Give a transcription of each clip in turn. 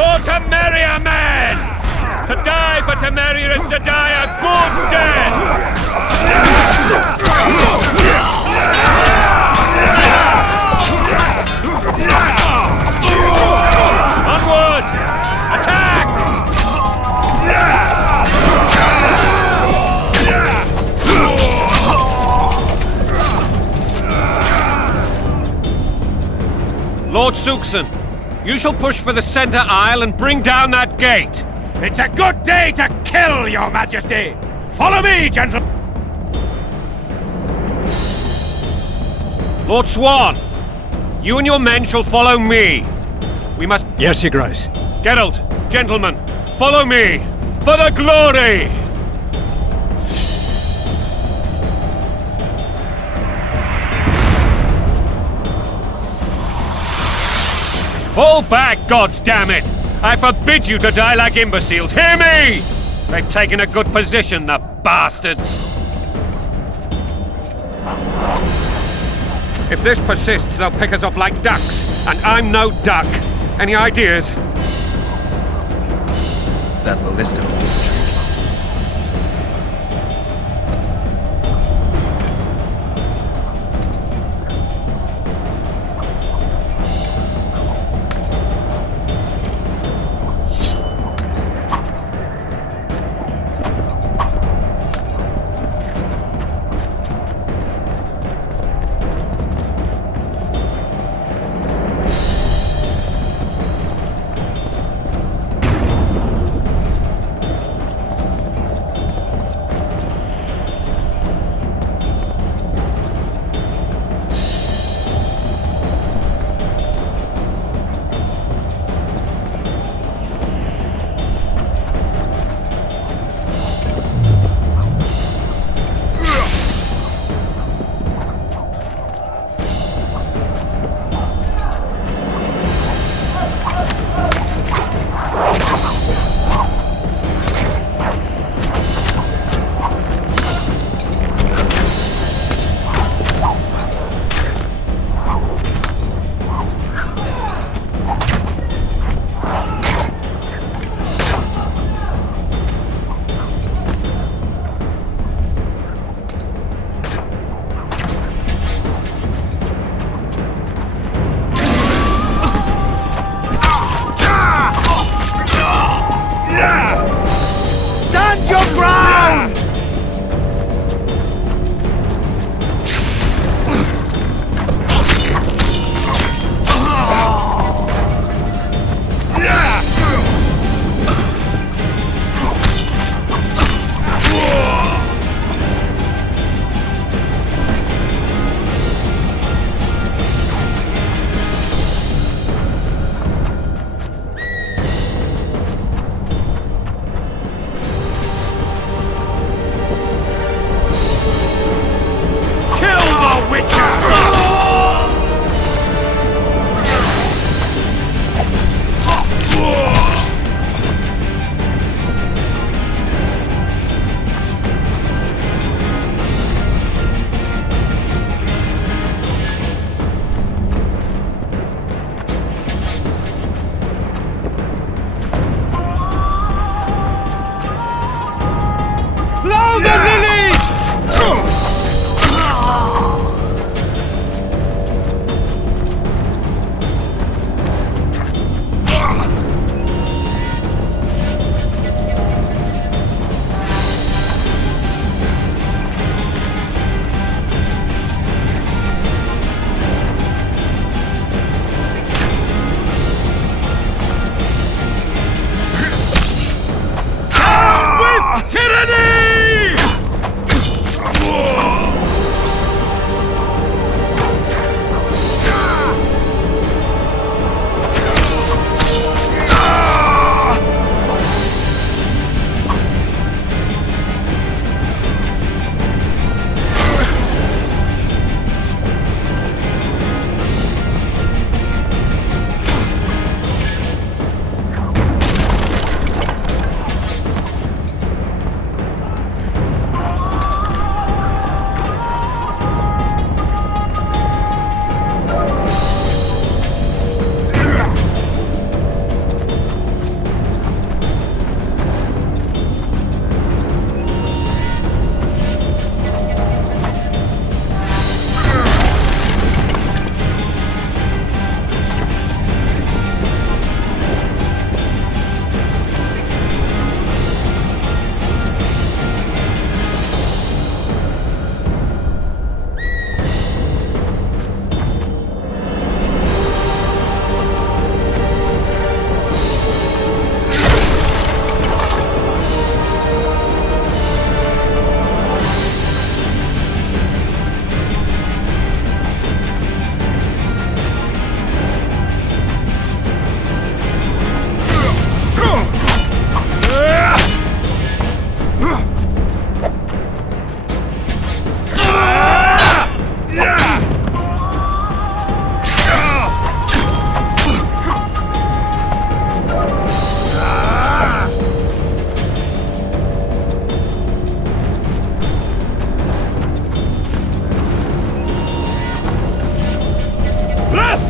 For Temeria, men! To die for Temeria is to die a good death! Onward! Attack! Lord Suxon, you shall push for the center aisle and bring down that gate. It's a good day to kill, Your Majesty! Follow me, gentlemen! Lord Swan, you and your men shall follow me. We must... Yes, Your Grace. Geralt, gentlemen, follow me. For the glory! Fall back, goddammit! I forbid you to die like imbeciles. Hear me! They've taken a good position, the bastards. If this persists, they'll pick us off like ducks, and I'm no duck. Any ideas? That Ballista would do the trick.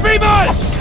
blasphemous!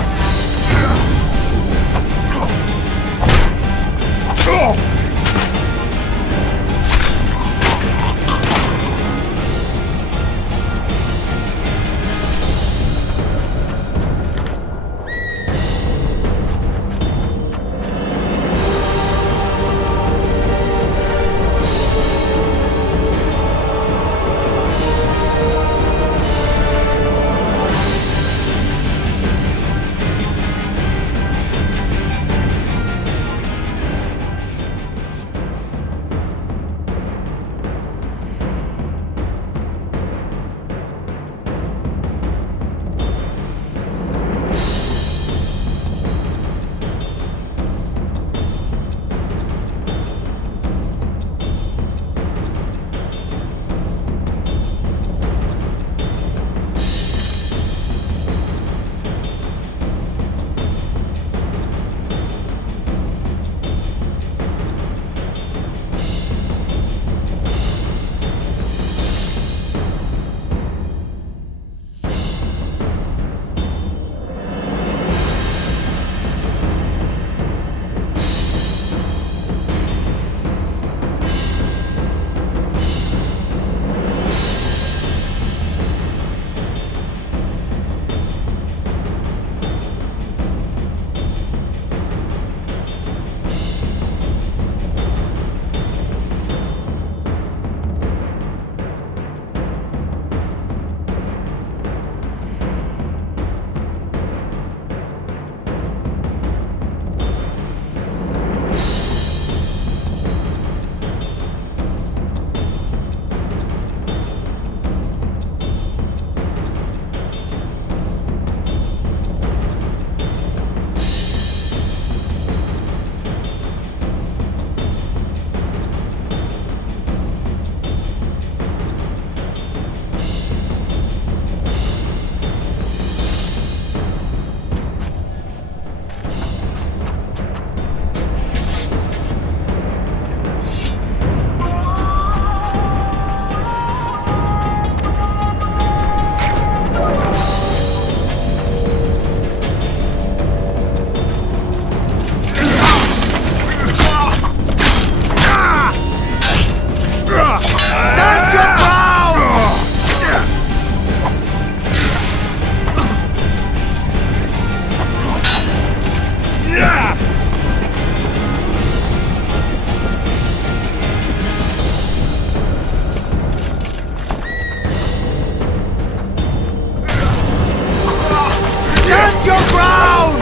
Stand your ground!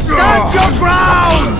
Stand your ground!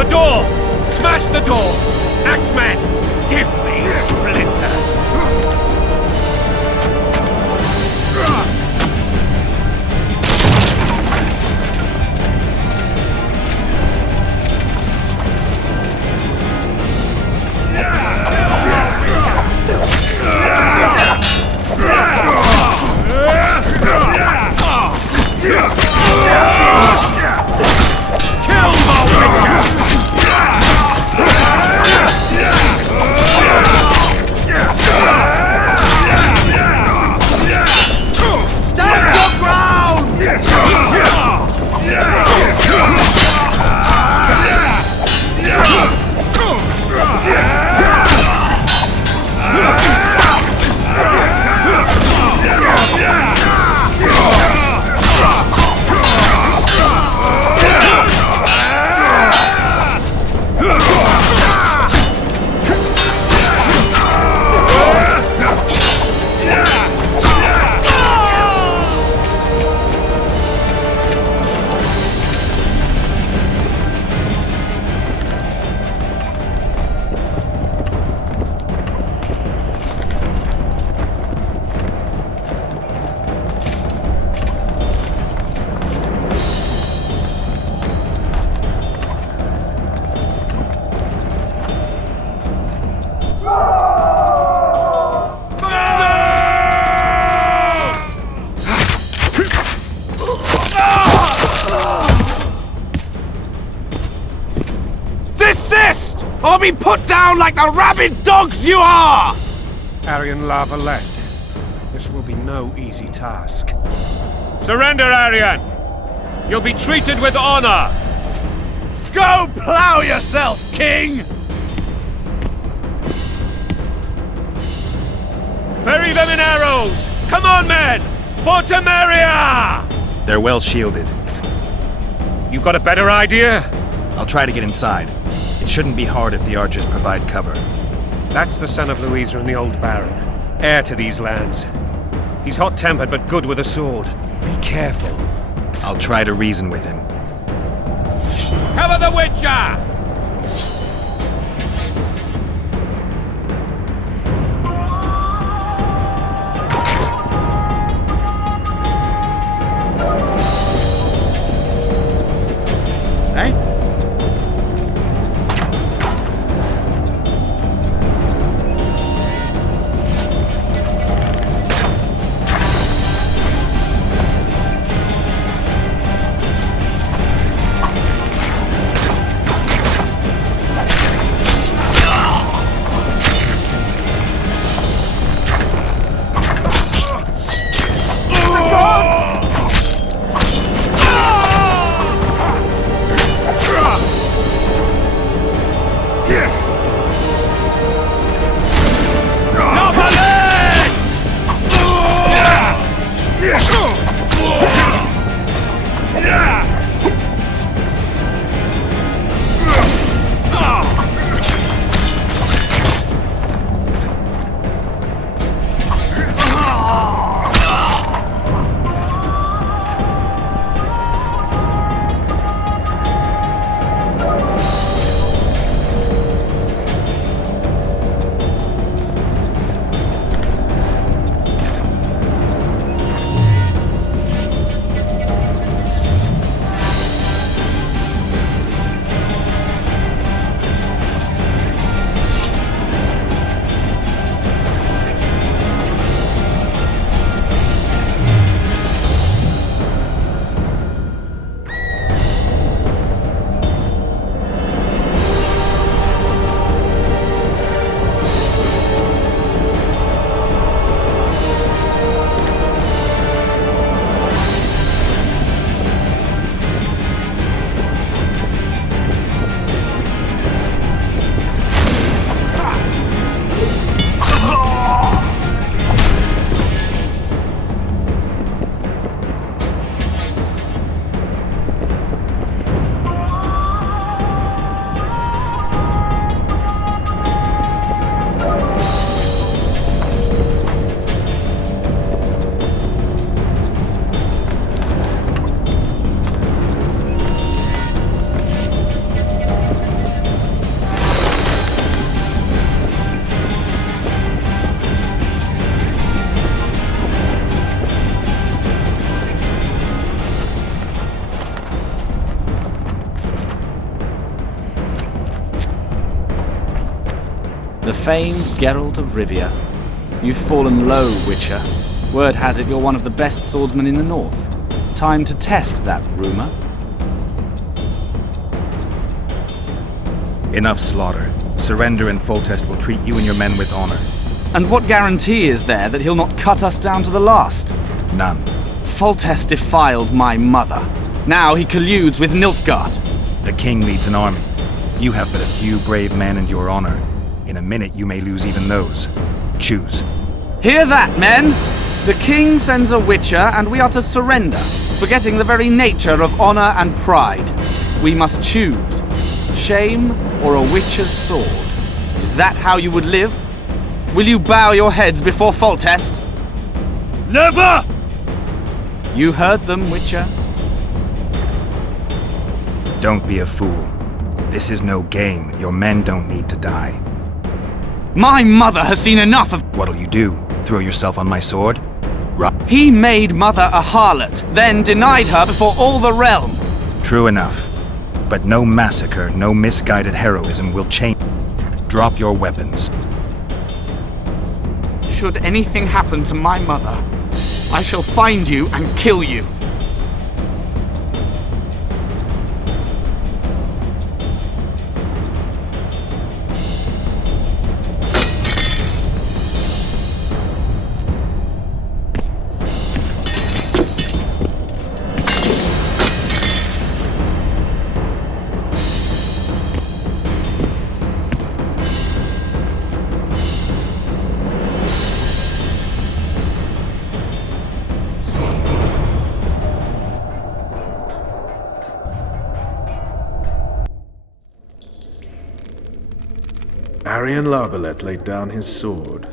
The door! Smash the door! Axeman, give me splinters! Kill the Witcher! Stand your ground! Desist, or be put down like the rabid dogs you are! Aryan La Valette, this will be no easy task. Surrender, Aryan! You'll be treated with honor! Go plow yourself, King! Bury them in arrows! Come on, men! For Temeria! They're well shielded. You got a better idea? I'll try to get inside. It shouldn't be hard if the archers provide cover. That's the son of Louisa and the old Baron, heir to these lands. He's hot-tempered but good with a sword. Be careful. I'll try to reason with him. Cover the Witcher! Eh? The famed Geralt of Rivia. You've fallen low, Witcher. Word has it you're one of the best swordsmen in the north. Time to test that rumor. Enough slaughter. Surrender and Foltest will treat you and your men with honor. And what guarantee is there that he'll not cut us down to the last? None. Foltest defiled my mother. Now he colludes with Nilfgaard. The king leads an army. You have but a few brave men and your honor. In a minute you may lose even those. Choose. Hear that, men! The king sends a witcher and we are to surrender, forgetting the very nature of honor and pride. We must choose. Shame or a witcher's sword. Is that how you would live? Will you bow your heads before Foltest? Never! You heard them, Witcher. Don't be a fool. This is no game. Your men don't need to die. My mother has seen enough of... What'll you do? Throw yourself on my sword? He made mother a harlot, then denied her before all the realm. True enough. But no massacre, no misguided heroism will change. Drop your weapons. Should anything happen to my mother, I shall find you and kill you. Aryan La Valette laid down his sword.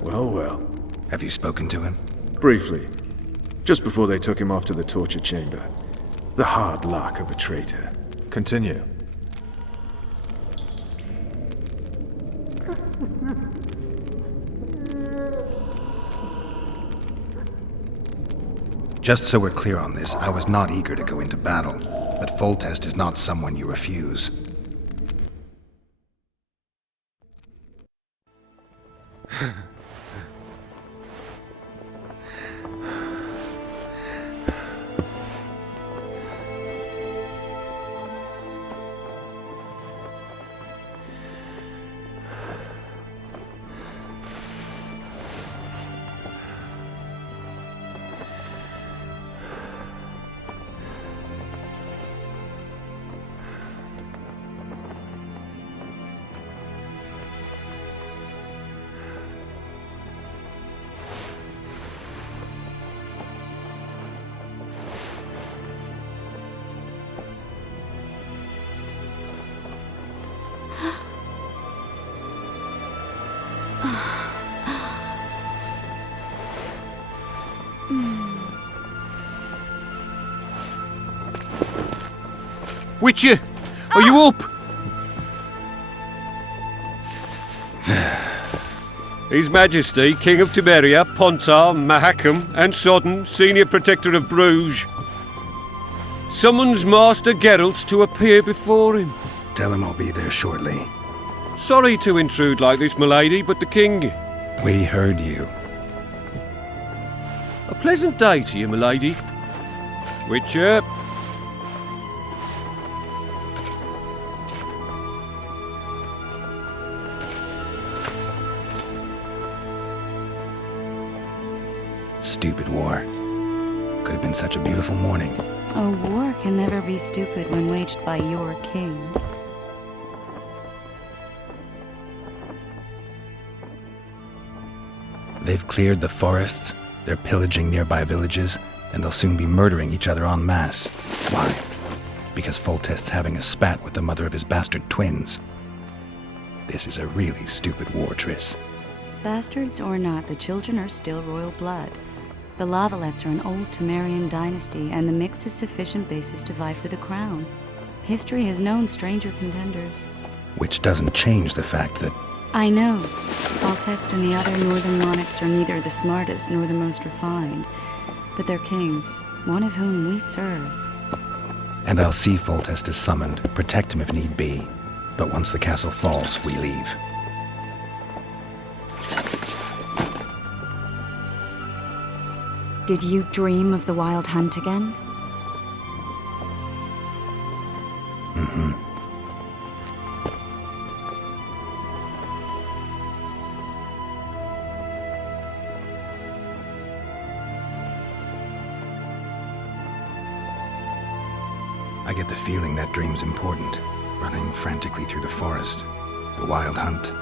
Well, well. Have you spoken to him? Briefly. Just before they took him off to the torture chamber. The hard luck of a traitor. Continue. Just so we're clear on this, I was not eager to go into battle, but Foltest is not someone you refuse. Witcher, are you up? His Majesty, King of Tiberia, Pontar, Mahakam, and Sodden, Senior Protector of Bruges, summons Master Geralt to appear before him. Tell him I'll be there shortly. Sorry to intrude like this, milady, but the king... We heard you. A pleasant day to you, milady. Witcher. Stupid war. Could have been such a beautiful morning. A war can never be stupid when waged by your king. They've cleared the forests, they're pillaging nearby villages, and they'll soon be murdering each other en masse. Why? Because Foltest's having a spat with the mother of his bastard twins. This is a really stupid war, Triss. Bastards or not, the children are still royal blood. The La Valettes are an old Temerian dynasty, and the mix is sufficient basis to vie for the crown. History has known stranger contenders. Which doesn't change the fact that... I know. Foltest and the other northern monarchs are neither the smartest nor the most refined, but they're kings, one of whom we serve. And I'll see Foltest is summoned, protect him if need be. But once the castle falls, we leave. Did you dream of the wild hunt again? Mm-hmm. I get the feeling that dream's important. Running frantically through the forest. The wild hunt.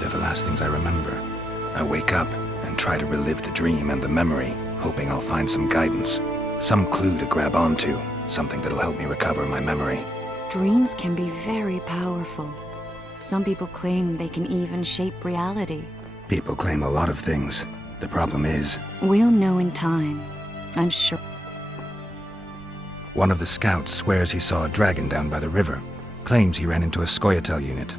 They're the last things I remember. I wake up and try to relive the dream and the memory, hoping I'll find some guidance. Some clue to grab onto. Something that'll help me recover my memory. Dreams can be very powerful. Some people claim they can even shape reality. People claim a lot of things. The problem is... We'll know in time. I'm sure. One of the scouts swears he saw a dragon down by the river. Claims he ran into a Scoia'tael unit.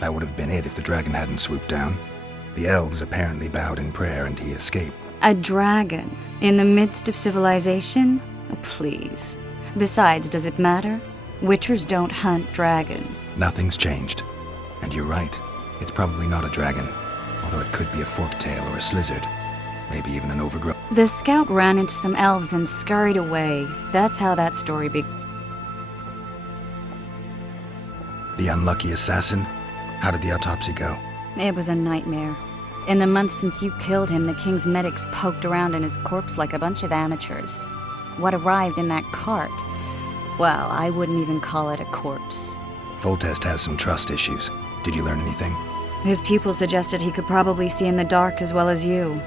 That would have been it if the dragon hadn't swooped down. The elves apparently bowed in prayer and he escaped. A dragon? In the midst of civilization? Oh, please. Besides, does it matter? Witchers don't hunt dragons. Nothing's changed. And you're right. It's probably not a dragon. Although it could be a forktail or a slizzard. Maybe even an overgrown... The scout ran into some elves and scurried away. That's how that story began. The unlucky assassin? How did the autopsy go? It was a nightmare. In the months since you killed him, the king's medics poked around in his corpse like a bunch of amateurs. What arrived in that cart? Well, I wouldn't even call it a corpse. Foltest has some trust issues. Did you learn anything? His pupil suggested he could probably see in the dark as well as you.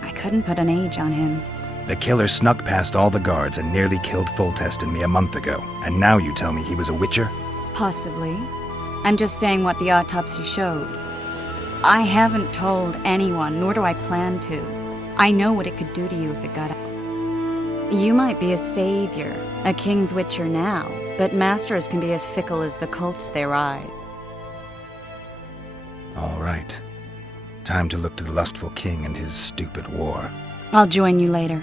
I couldn't put an age on him. The killer snuck past all the guards and nearly killed Foltest and me a month ago. And now you tell me he was a witcher? Possibly. I'm just saying what the autopsy showed. I haven't told anyone, nor do I plan to. I know what it could do to you if it got out. You might be a savior, a king's witcher now, but masters can be as fickle as the cults they ride. All right. Time to look to the lustful king and his stupid war. I'll join you later.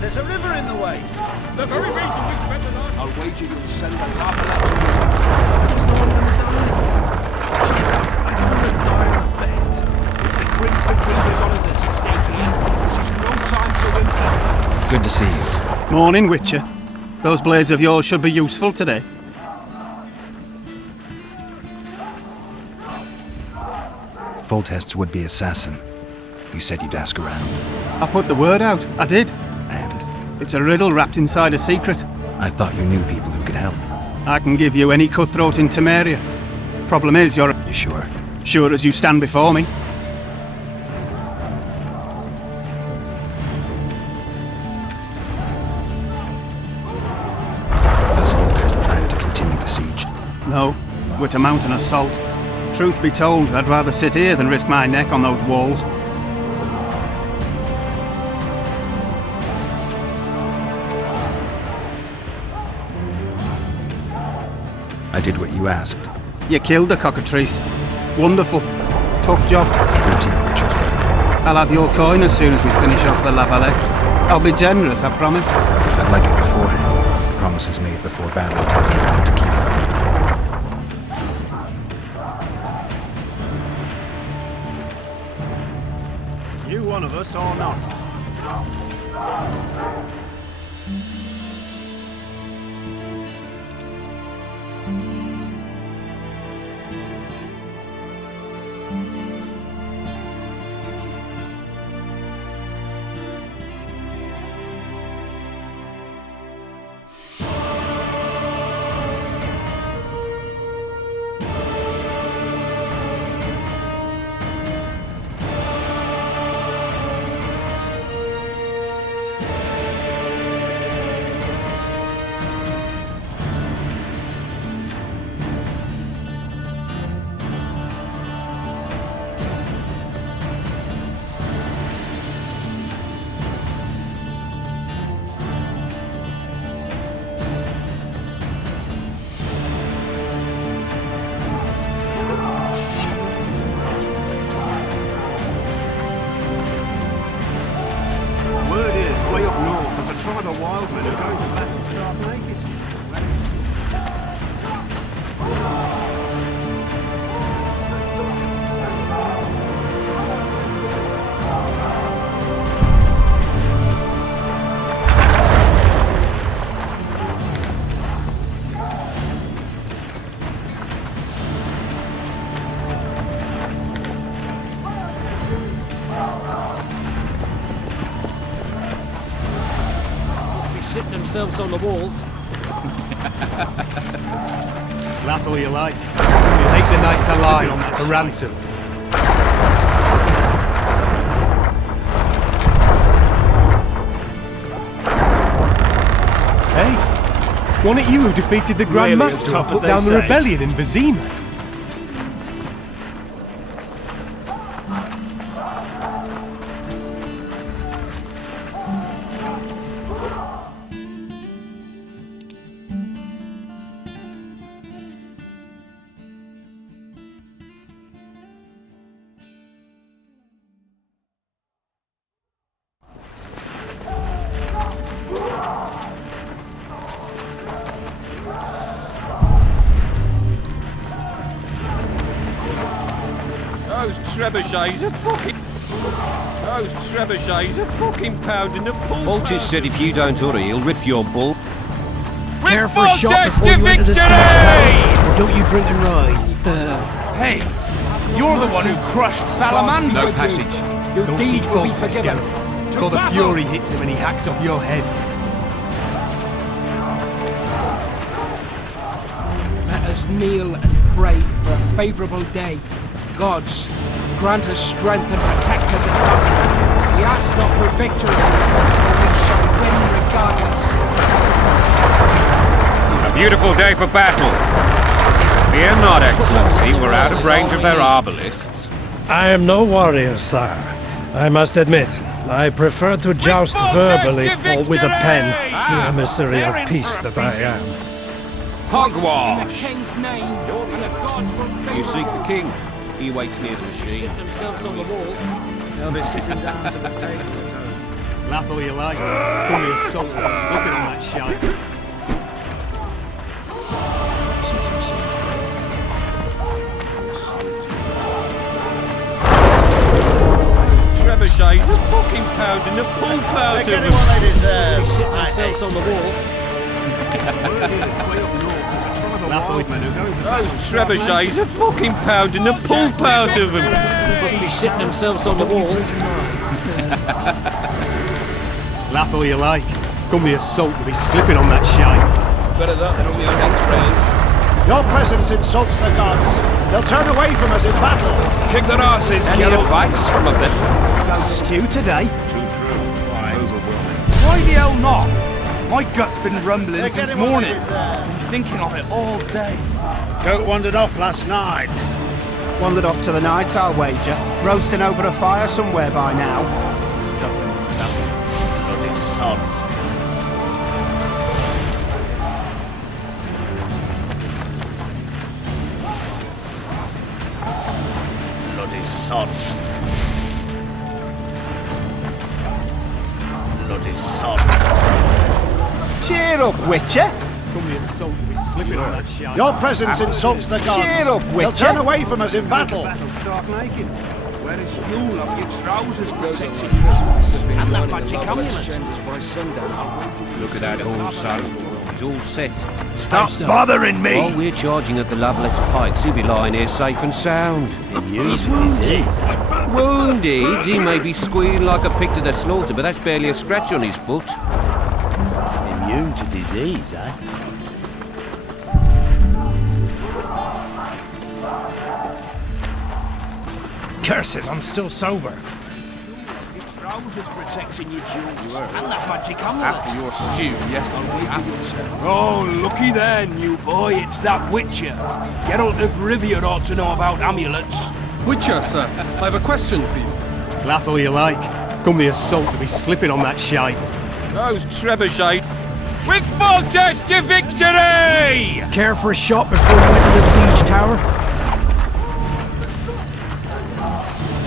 There's a river in the way. The very reason we spent the last... I'll wager you'll send the La Valette to me. He's not gonna die. I don't want to die of bed. If the Grimford Reavers on a dirty stake here, this is no time to whimper. Good to see you. Morning, Witcher. Those blades of yours should be useful today. Foltest's would-be assassin. You said you'd ask around. I put the word out. I did. And It's a riddle wrapped inside a secret. I thought you knew people who could help. I can give you any cutthroat in Temeria. Problem is, you're You sure? sure as you stand before me. Does Foltest plan to continue the siege? No, we're to mount an assault. Truth be told, I'd rather sit here than risk my neck on those walls. I did what you asked. You killed the cockatrice. Wonderful. Tough job. Routine Witcher's work. I'll have your coin as soon as we finish off the La Valettes. I'll be generous, I promise. I'd like it beforehand. Promises made before battle are often hard to keep. You one of us or not? Word is, way up north, there's a tribe of wild men who are going to battle stark naked. Shit themselves on the walls. Laugh all you like. Take the knights alive for ransom. Hey, wasn't it you who defeated the Grand Really as Master tough and as put they down the say? rebellion in Vizima? Those trebuchets are fucking... Those trebuchets are fucking pounding the pool. Foltest said if you don't hurry, he'll rip your bull. Care for a shot before you enter the siege tower, or don't you drink and ride? Hey, you're the one who crushed Salamander. No passage. Your Don't deeds see will be Foltest forgiven. Geralt. Till the fury hits him and he hacks off your head. Let us kneel and pray for a favourable day. Gods, grant us strength and protect us in battle. We ask not for victory, but we shall win regardless. A beautiful day for battle. Fear not, Excellency, we're out of range of their arbalists. I am no warrior, sire. I must admit, I prefer to joust verbally or with a pen, the emissary of peace that I am. In the Hogwash! king's name, and the gods will favor You seek the all. king. He waits near the machine. Shit themselves on the walls. They'll be sitting down to the table at home. Laugh all you like. Come here, salt was slipping on that shite. Trebuchets are fucking pounding the pulp out of them. Shit themselves on the walls. Those trebuchets are fucking pounding the pulp out of them. Must be shitting themselves on the walls. Laugh all you like. Come here, salt will be slipping on that shite. Better that than on my own entrails. Your presence insults the gods. They'll turn away from us in battle. Kick their asses, Any Geralt. advice from a veteran? Don't stew today. Why the hell not? My gut's been rumbling since morning. Been thinking of it all day. Goat wandered off last night. Wandered off to the night, I'll wager. Roasting over a fire somewhere by now. Stuffing himself. Bloody sods. Bloody sods. Bloody sods. Cheer up, Witcher. Come here, salt will be slipping on that shite. Your presence insults the gods. Cheer up, They'll Witcher. turn away from us in battle. Stark naked. Where is fuel on your trousers protecting you? And that magic amulet. Look at that horse, son. He's all set. Stop bothering me! While we're charging at the Lovelet's pikes, he'll be lying here safe and sound. He's wounded. Wounded? He may be squealing like a pig to the slaughter, but that's barely a scratch on his foot. Immune to disease, eh? Curses, I'm still sober. Your trousers protecting your jewels. And that magic amulet. After your stew yesterday. Oh, looky there, new boy. It's that Witcher. Geralt of Rivia ought to know about amulets. Witcher, sir, I have a question for you. Laugh all you like. Come here, salt will be slipping on that shite. Those trebuchets. With Foltest to victory! Care for a shot before you enter the siege tower?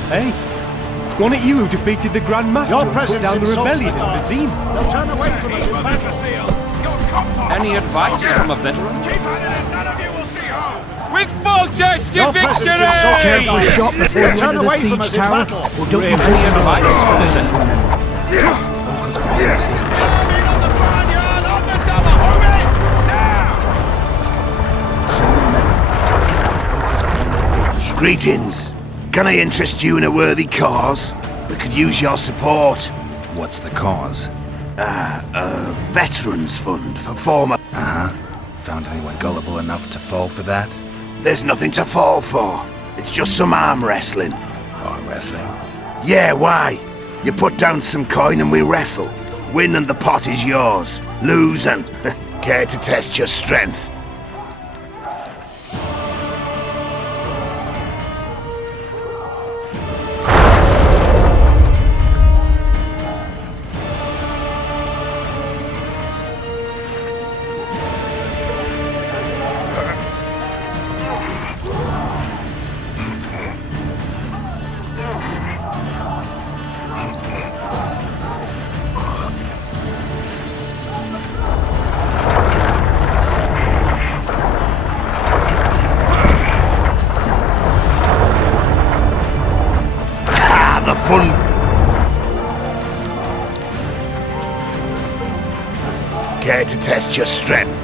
Hey, wasn't it you who defeated the Grand Master Your and put presence down the insults rebellion the in gods. Vizim? They'll turn away from us in battle. Any advice from a veteran? With Foltest to Your presence insults Care the for a gods. shot before you They'll turn enter the away from siege us in tower? battle. Or don't you please Greetings. Can I interest you in a worthy cause? We could use your support. What's the cause? A veterans fund for former... Found anyone gullible enough to fall for that? There's nothing to fall for. It's just some arm wrestling. Arm wrestling? Yeah, why? You put down some coin and we wrestle. Win and the pot is yours. Lose and care to test your strength. The fun. Care to test your strength?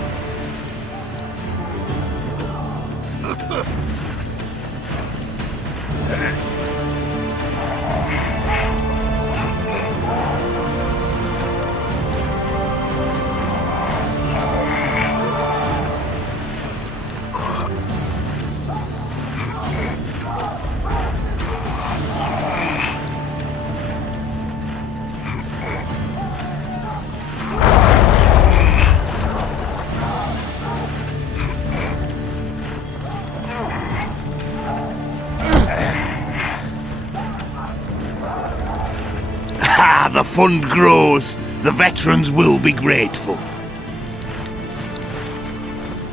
The fund grows. The veterans will be grateful.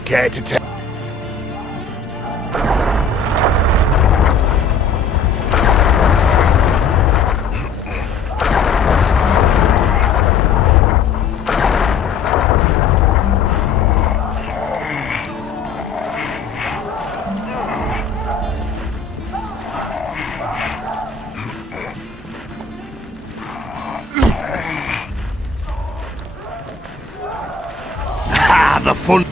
Care to tell? the fun.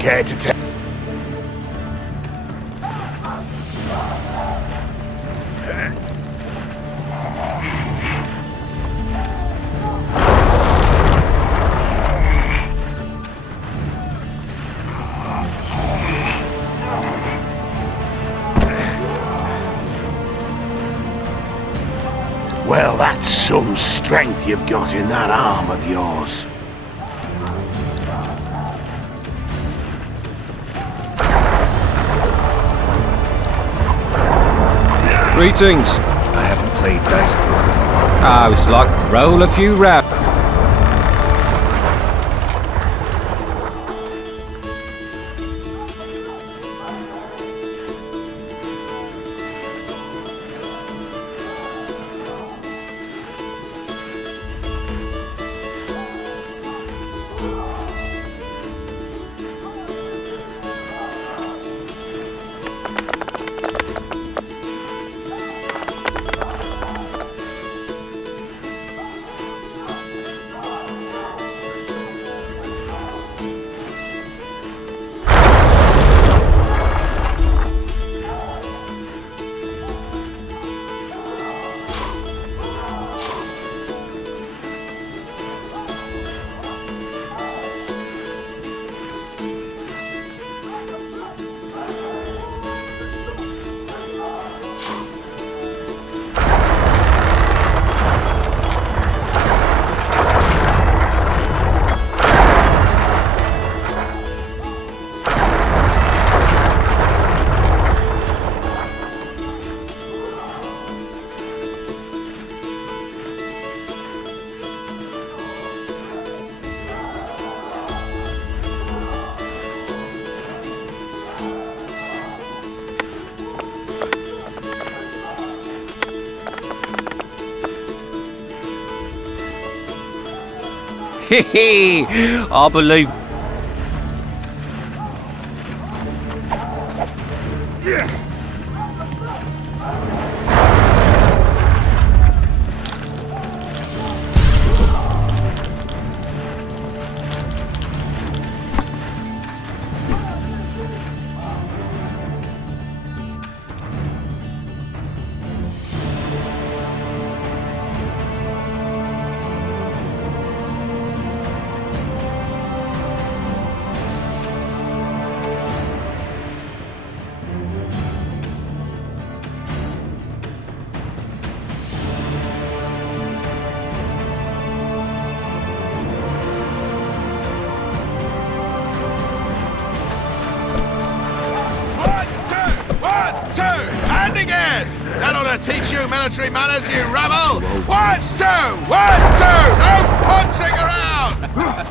Care to tell? Well, that's some strength you've got in that arm of yours. Greetings. I haven't played dice poker in a while. Ah, it's like roll a few raps. I believe. Teach you military manners, you rabble! 1, 2! 1, 2! No punching around! That's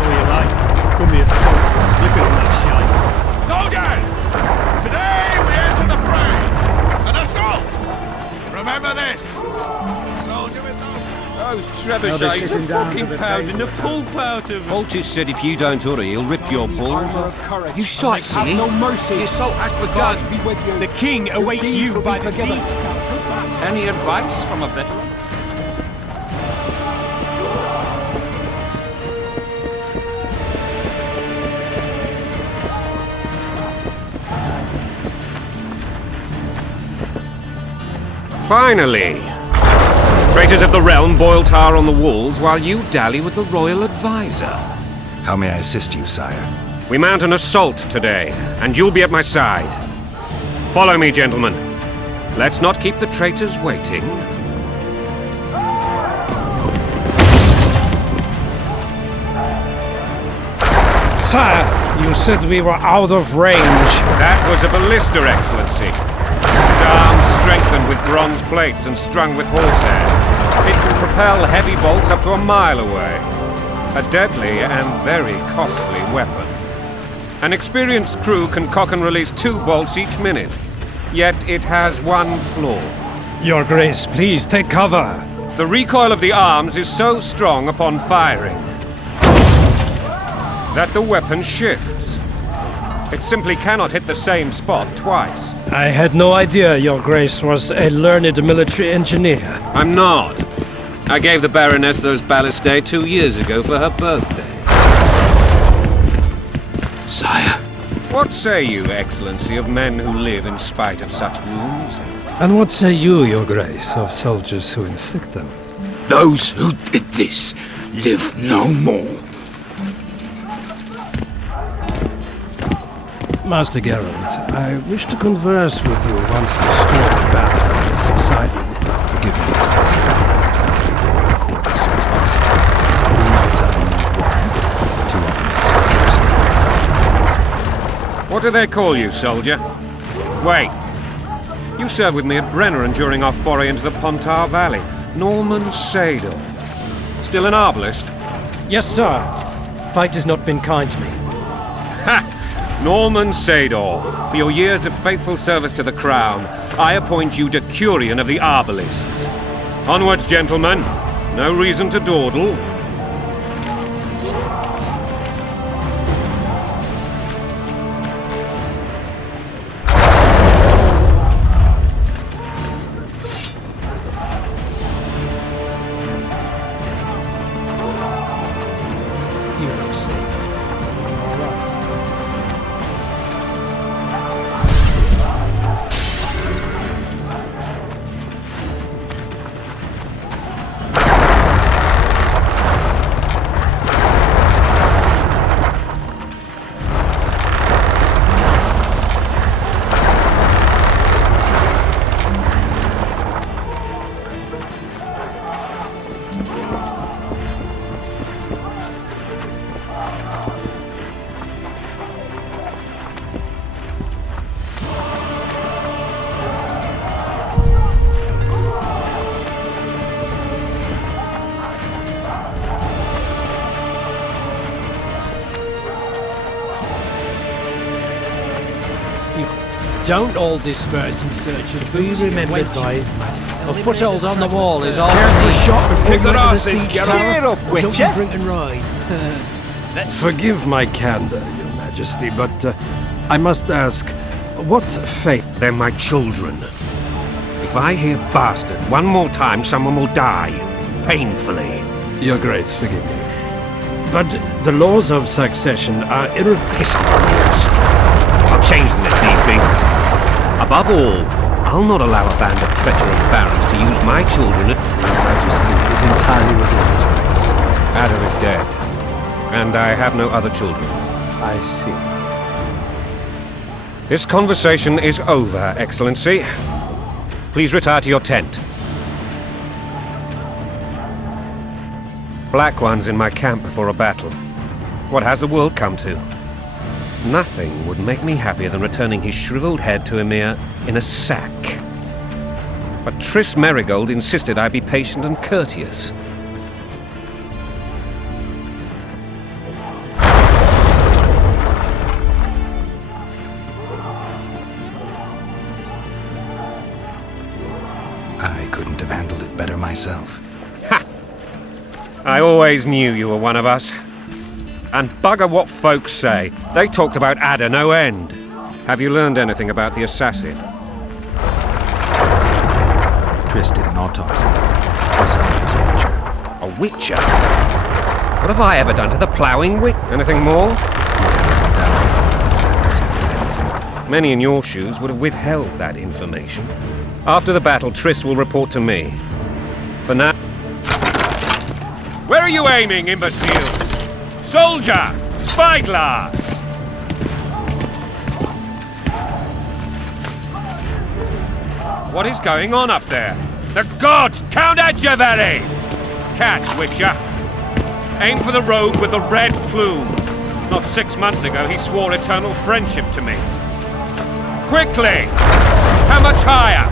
all you like. Come the assault, slipping on that shite. Soldiers! Today we enter the fray! An assault! Remember this! A soldier with Those trebuchets are fucking pounding the pulp out of him. Foltest said if you don't hurry, he'll rip your balls off. You sightseeing? No mercy. The assault has begun. Be with you. The king awaits you by the siege tower. Any advice from a veteran? Finally! Traitors of the realm boil tar on the walls while you dally with the royal advisor. How may I assist you, sire? We mount an assault today, and you'll be at my side. Follow me, gentlemen. Let's not keep the traitors waiting. Sire, you said we were out of range. That was a ballista, Excellency. Its arms strengthened with bronze plates and strung with horsehair. It can propel heavy bolts up to a mile away. A deadly and very costly weapon. An experienced crew can cock and release 2 bolts each minute. Yet it has one flaw. Your Grace, please take cover. The recoil of the arms is so strong upon firing that the weapon shifts. It simply cannot hit the same spot twice. I had no idea Your Grace was a learned military engineer. I'm not. I gave the Baroness those Ballistae 2 years ago for her birthday. Sire. What say you, Excellency, of men who live in spite of such wounds? And what say you, Your Grace, of soldiers who inflict them? Those who did this live no more. Master Geralt, I wish to converse with you once the storm of battle has subsided. Forgive me, Excellency. I plan to leave for your court as soon as possible. We might have What do they call you, soldier? Wait. You served with me at Brenneran during our foray into the Pontar Valley. Norman Sador. Still an arbalist? Yes, sir. Fight has not been kind to me. Ha! Norman Sador, for your years of faithful service to the Crown, I appoint you Decurion of the Arbalists. Onwards, gentlemen. No reason to dawdle. You look sick. All right. Don't all disperse in search of Be booty and remembered wenches. by His Majesty. A foothold on the wall is all we Careful need. shot before Kick you the enter the arses, siege Geralt. tower. Cheer up, Don't Witcher. drink and ride. Forgive my candor, Your Majesty, but I must ask, what fate? They're my children. If I hear bastard one more time, someone will die. Painfully. Your Grace, forgive me. But the laws of succession are Piss on my ears. I'll change them if need be. Above all, I'll not allow a band of treacherous barons to use my children. Your Majesty is entirely within his rights. Ada is dead, and I have no other children. I see. This conversation is over, Excellency. Please retire to your tent. Black ones in my camp before a battle. What has the world come to? Nothing would make me happier than returning his shriveled head to Emir in a sack. But Triss Merigold insisted I be patient and courteous. I couldn't have handled it better myself. Ha! I always knew you were one of us. And bugger what folks say. They talked about Ada no end. Have you learned anything about the assassin? Triss did an autopsy. Possibly he was a witcher. A witcher? What have I ever done to the ploughing witch? Anything more? That doesn't mean anything. Many in your shoes would have withheld that information. After the battle, Triss will report to me. For now... Where are you aiming, imbeciles? Soldier! Spyglass! What is going on up there? The gods! Count Adjaveri! Catch, Witcher! Aim for the rogue with the red plume. Not 6 months ago, he swore eternal friendship to me. Quickly! How much higher?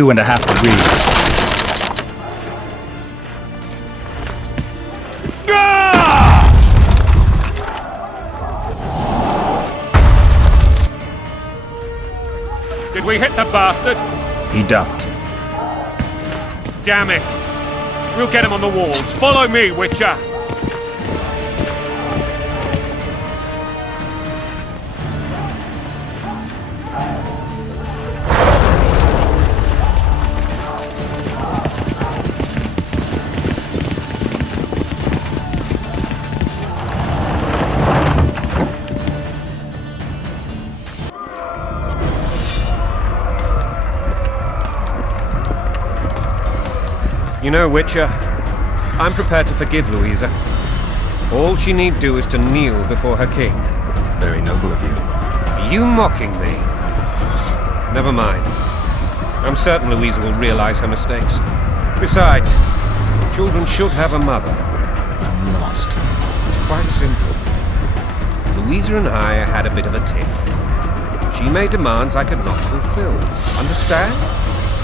2.5 degrees. Did we hit the bastard? He ducked. Damn it! We'll get him on the walls. Follow me, Witcher! You know, Witcher, I'm prepared to forgive Louisa. All she need do is to kneel before her king. Very noble of you. Are you mocking me? Never mind. I'm certain Louisa will realize her mistakes. Besides, children should have a mother. I'm lost. It's quite simple. Louisa and I had a bit of a tiff. She made demands I could not fulfill. Understand?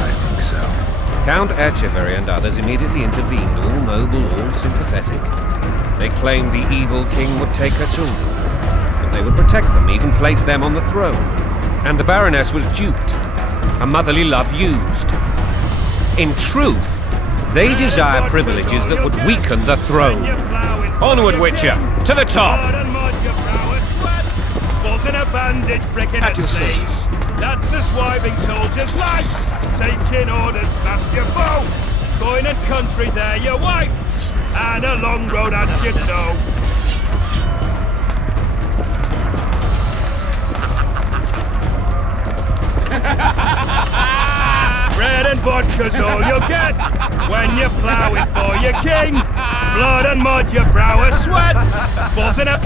I think so. Count Etcheverry and others immediately intervened, all noble, all sympathetic. They claimed the evil king would take her children, but they would protect them, even place them on the throne. And the Baroness was duped, her motherly love used. In truth, they desire privileges that would weaken the throne. Onward, Witcher, to the top! At your service. That's a swiving soldier's life. Taking orders, smash your bow. Going and country, there your wife. And a long road at your toe. Bread and vodka's all you'll get when you're ploughing for your king. Blood and mud, your brow a sweat. Bolting up.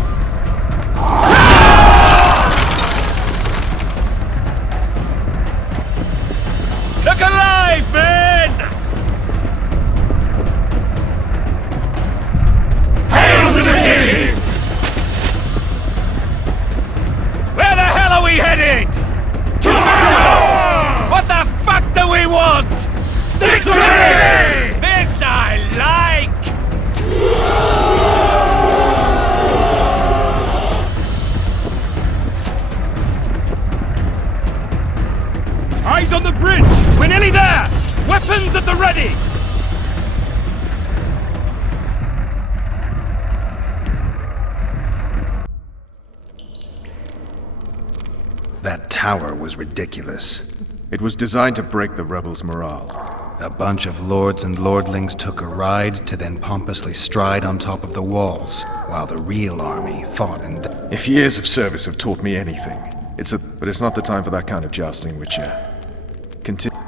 Look alive, men! Hail to the king! Where the hell are we headed? What the fuck do we want? Victory! This I like! Eyes on the bridge! We're nearly there! Weapons at the ready! That tower was ridiculous. It was designed to break the rebels' morale. A bunch of lords and lordlings took a ride to then pompously stride on top of the walls, while the real army fought and died. If years of service have taught me anything, but it's not the time for that kind of jousting, Witcher. Continue.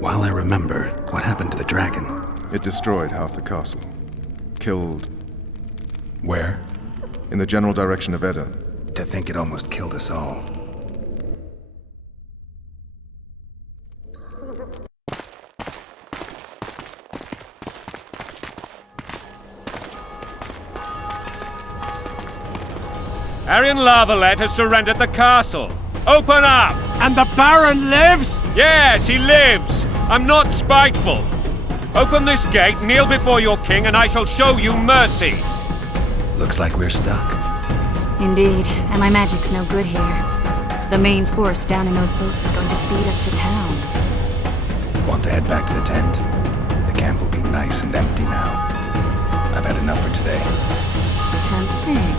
While I remember, what happened to the dragon? It destroyed half the castle. Killed... Where? In the general direction of Edda. To think it almost killed us all. Aryan La Valette has surrendered the castle. Open up! And the Baron lives? Yes, he lives. I'm not spiteful. Open this gate, kneel before your king, and I shall show you mercy. Looks like we're stuck. Indeed, and my magic's no good here. The main force down in those boats is going to beat us to town. Want to head back to the tent? The camp will be nice and empty now. I've had enough for today. Tempting.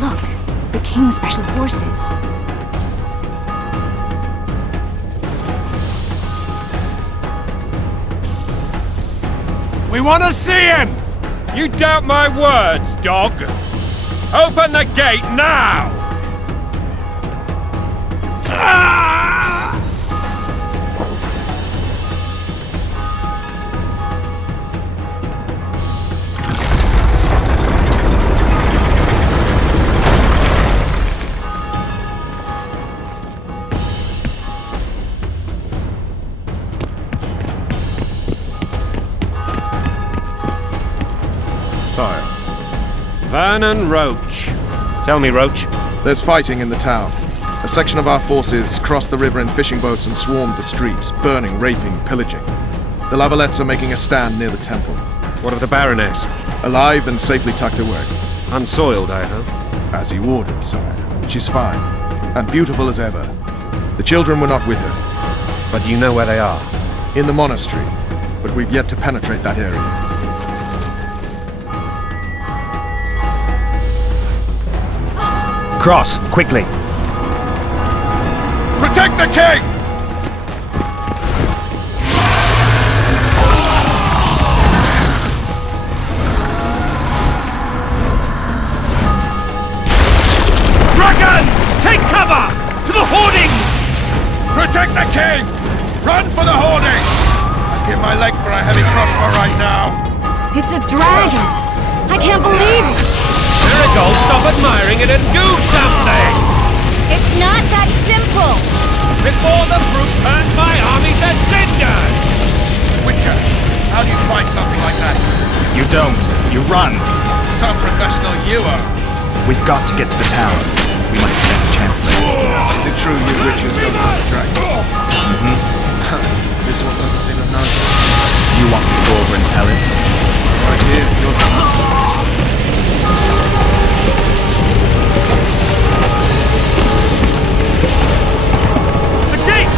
Look, the King's Special Forces. We want to see him! You doubt my words, dog? Open the gate now! Sire. Vernon Roach. Tell me, Roach, There's fighting in the town. A section of our forces crossed the river in fishing boats and swarmed the streets, burning, raping, pillaging. The La Valettes are making a stand near the temple. What of the Baroness? Alive and safely tucked away. Unsoiled, I hope. As you ordered, sire. She's fine, and beautiful as ever. The children were not with her. But you know where they are? In the monastery, but we've yet to penetrate that area. Cross, quickly! Protect the king! Dragon! Take cover! To the hoardings! Protect the king! Run for the hoarding! I'd give my leg for a heavy crossbow right now. It's a dragon! I can't believe it! Marigold, stop admiring it and do something! It's not that simple! Before the brute turns my army to cinders! Witcher, how do you fight something like that? You don't. You run. Some professional you are. We've got to get to the town. We might stand a chance later. Is it true you witches don't have the dragons? This one doesn't seem to know. You want me to go over and tell him? Right here, you're the master of this place. The gate!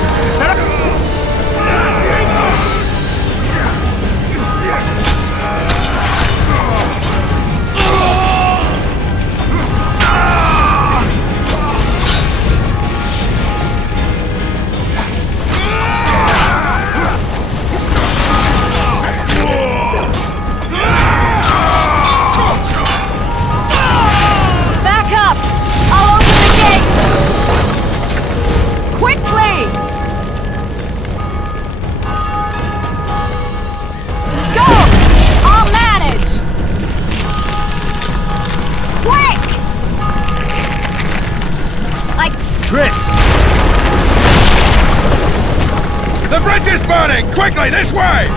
Back up! I'll open the gate! Quickly! Go! I'll manage! Quick! Triss! The bridge is burning! Quickly, this way!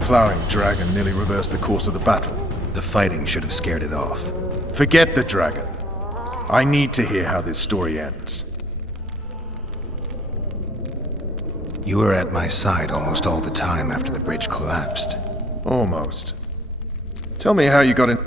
Plowing dragon nearly reversed the course of the battle. The fighting should have scared it off. Forget the dragon. I need to hear how this story ends. You were at my side almost all the time after the bridge collapsed. Almost. Tell me how you got in.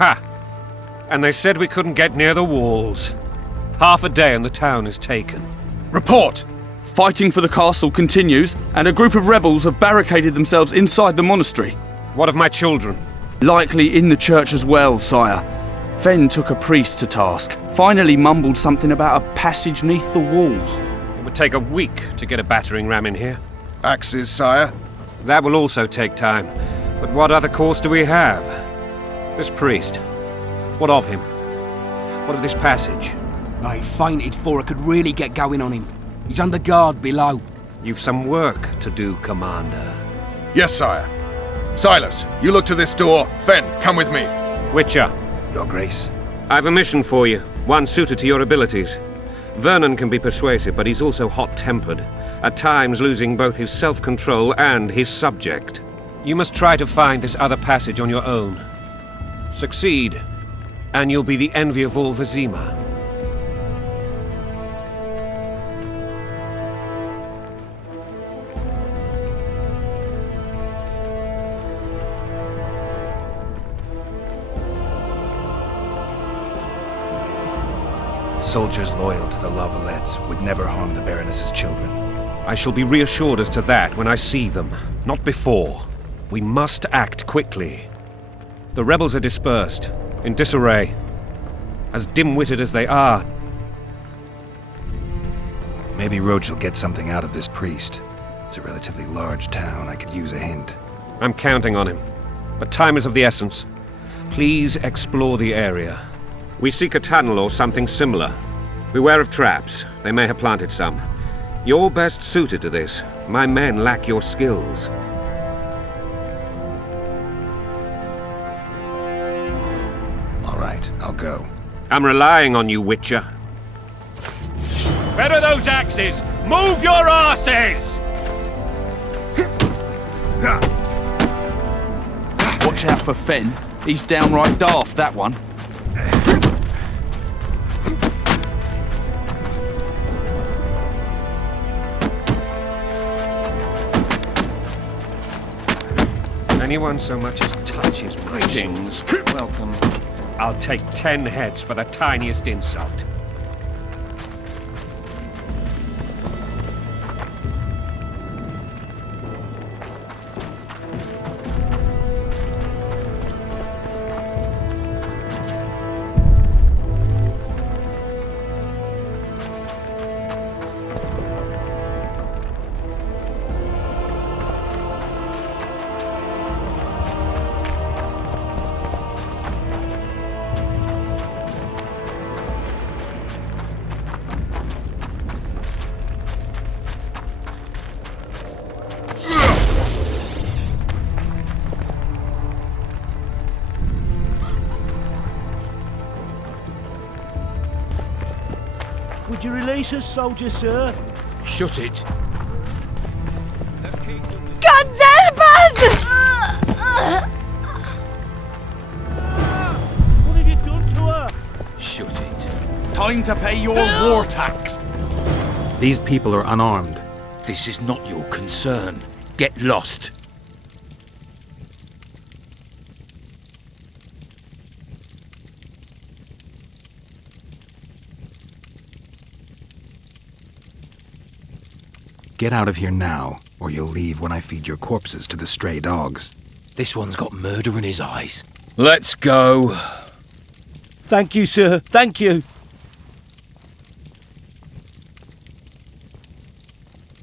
Ha! And they said we couldn't get near the walls. Half a day and the town is taken. Report! Fighting for the castle continues, and a group of rebels have barricaded themselves inside the monastery. What of my children? Likely in the church as well, sire. Fen took a priest to task, finally mumbled something about a passage neath the walls. It would take a week to get a battering ram in here. Axes, sire? That will also take time. But what other course do we have? This priest. What of him? What of this passage? I fainted before I could really get going on him. He's under guard below. You've some work to do, Commander. Yes, sire. Silas, you look to this door. Fen, come with me. Witcher. Your Grace. I've a mission for you, one suited to your abilities. Vernon can be persuasive, but he's also hot-tempered, at times losing both his self-control and his subject. You must try to find this other passage on your own. Succeed, and you'll be the envy of all Vizima. Soldiers loyal to the La Valettes would never harm the Baroness's children. I shall be reassured as to that when I see them, not before. We must act quickly. The rebels are dispersed, in disarray. as dim-witted as they are. Maybe Roach will get something out of this priest. It's a relatively large town. I could use a hint. I'm counting on him. But time is of the essence. Please explore the area. We seek a tunnel or something similar. Beware of traps. They may have planted some. You're best suited to this. My men lack your skills. All right, I'll go. I'm relying on you, Witcher. Where are those axes? Move your asses! Watch out for Fenn. He's downright daft, that one. Anyone so much as touches my things, welcome. I'll take 10 heads for the tiniest insult. Would you release us, soldier, sir? Shut it. God help us! What have you done to her? Shut it. Time to pay your war tax. These people are unarmed. This is not your concern. Get lost. Get out of here now, or you'll leave when I feed your corpses to the stray dogs. This one's got murder in his eyes. Let's go. Thank you, sir. Thank you.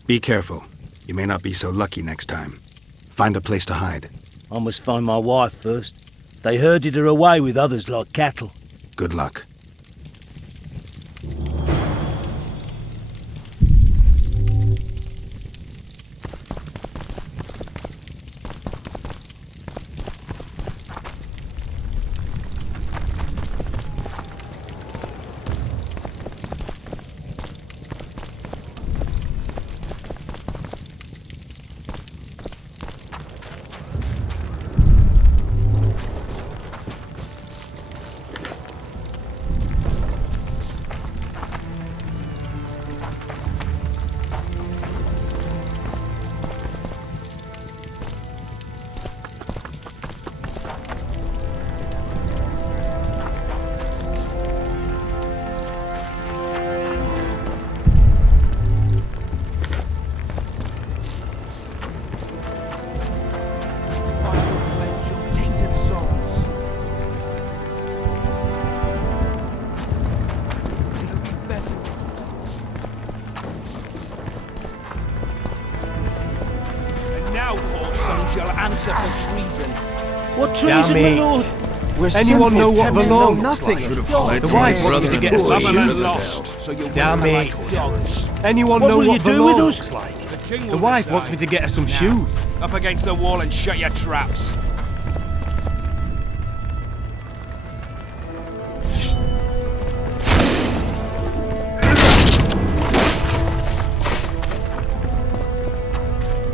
Be careful. You may not be so lucky next time. Find a place to hide. I must find my wife first. They herded her away with others like cattle. Good luck. Shall answer for treason. What treason, my lord? Anyone know what the law looks like? The wife wants to get us some shoes. Lost, so you'll Damn like it. dogs. Anyone What know will what you the do law with looks us? like? The wife wants me to get her some shoes. Up against the wall and shut your traps.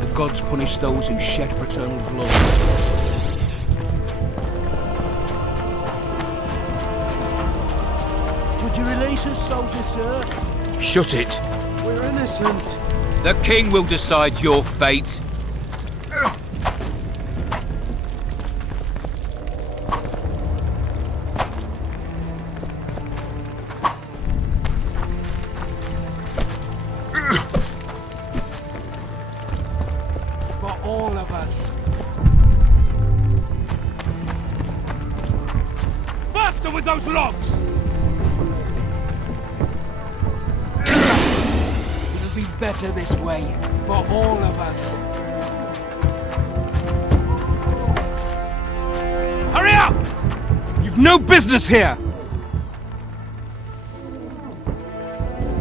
The gods punish those who shed fraternal blood. Would you release us, soldier, sir? Shut it. We're innocent. The king will decide your fate. For all of us. Faster with those logs! better this way, for all of us. Hurry up! You've no business here!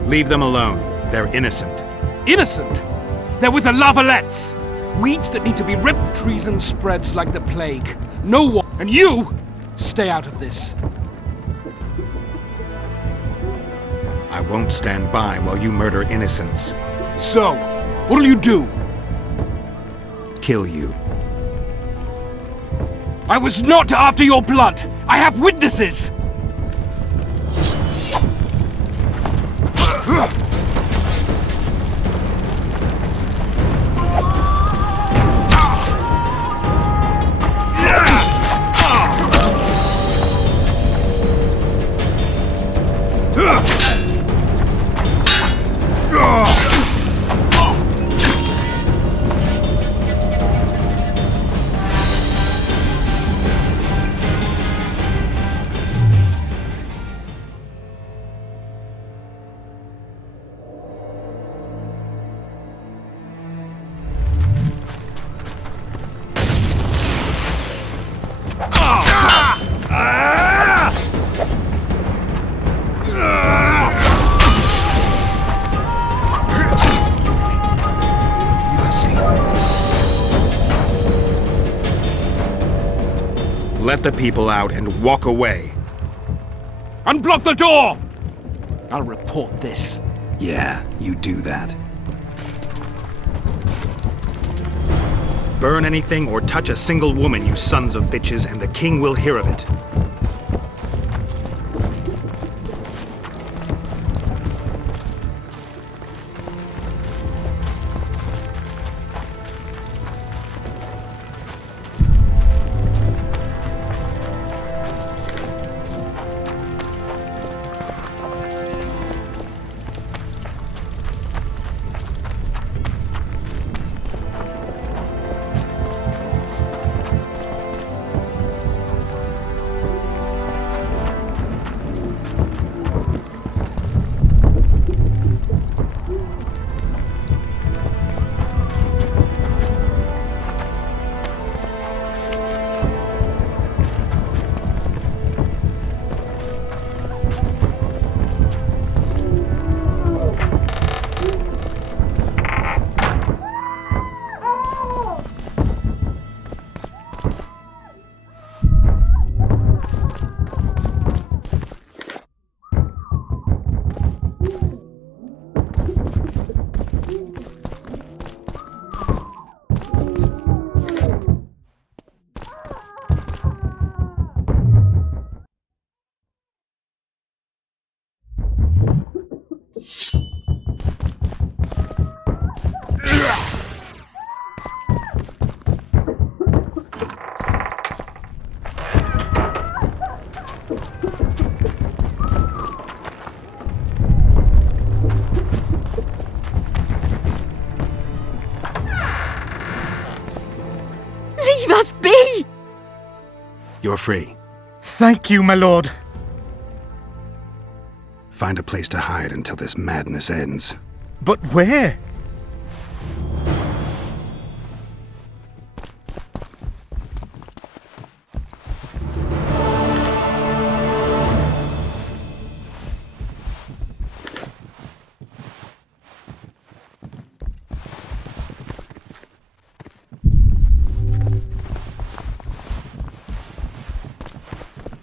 Leave them alone. They're innocent. Innocent? They're with the La Valettes! Weeds that need to be ripped. Treason spreads like the plague. No one. And you! Stay out of this. I won't stand by while you murder innocents. So, what'll you do? Kill you. I was not after your blood! I have witnesses! Let the people out and walk away. Unblock the door! I'll report this. Yeah, you do that. Burn anything or touch a single woman, you sons of bitches, and the king will hear of it. Leave us be! You're free. Thank you, my lord. Find a place to hide until this madness ends. But where?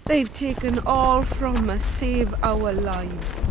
They've taken all from us, save our lives.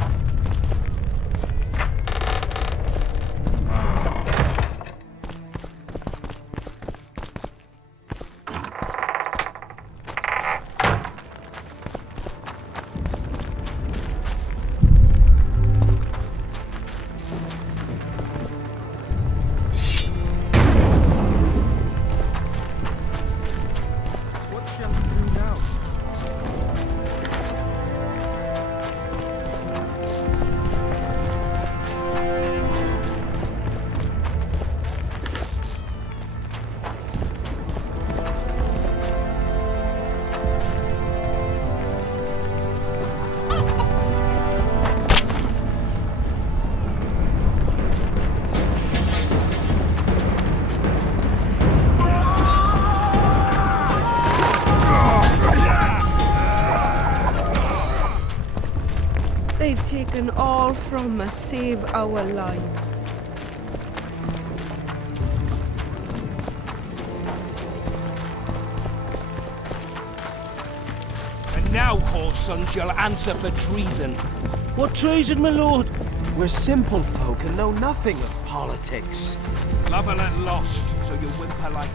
They've taken all from us, save our lives. And now, whoresons, you'll answer for treason. What treason, my lord? We're simple folk and know nothing of politics. La Valette lost, so you whimper like...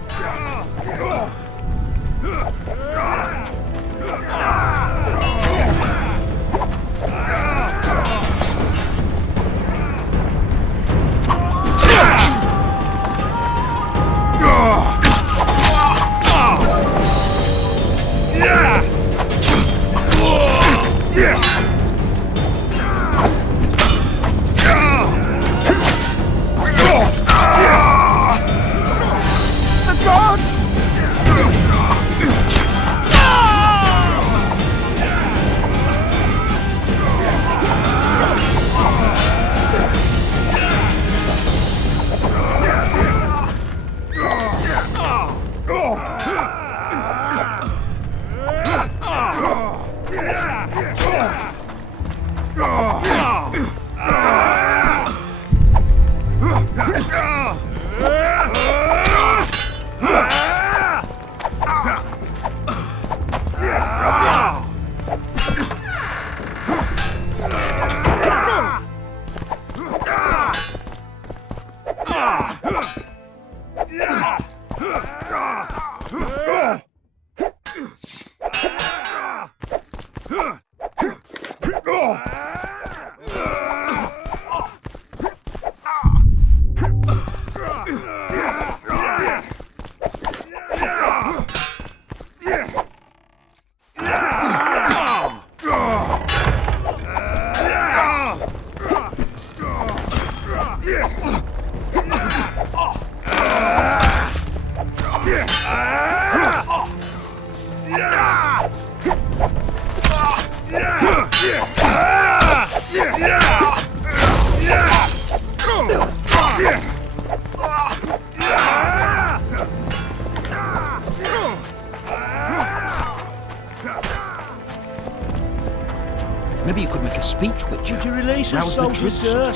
Maybe you could make a speech, Witcher. Would you release us, soldiers, sir?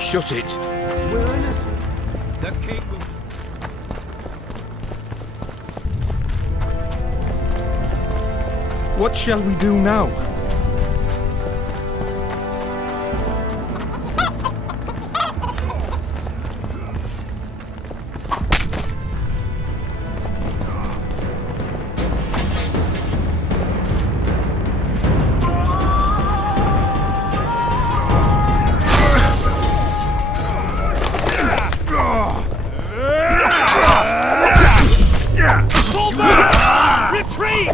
Shut it. We're innocent. The king will... What shall we do now? Retreat!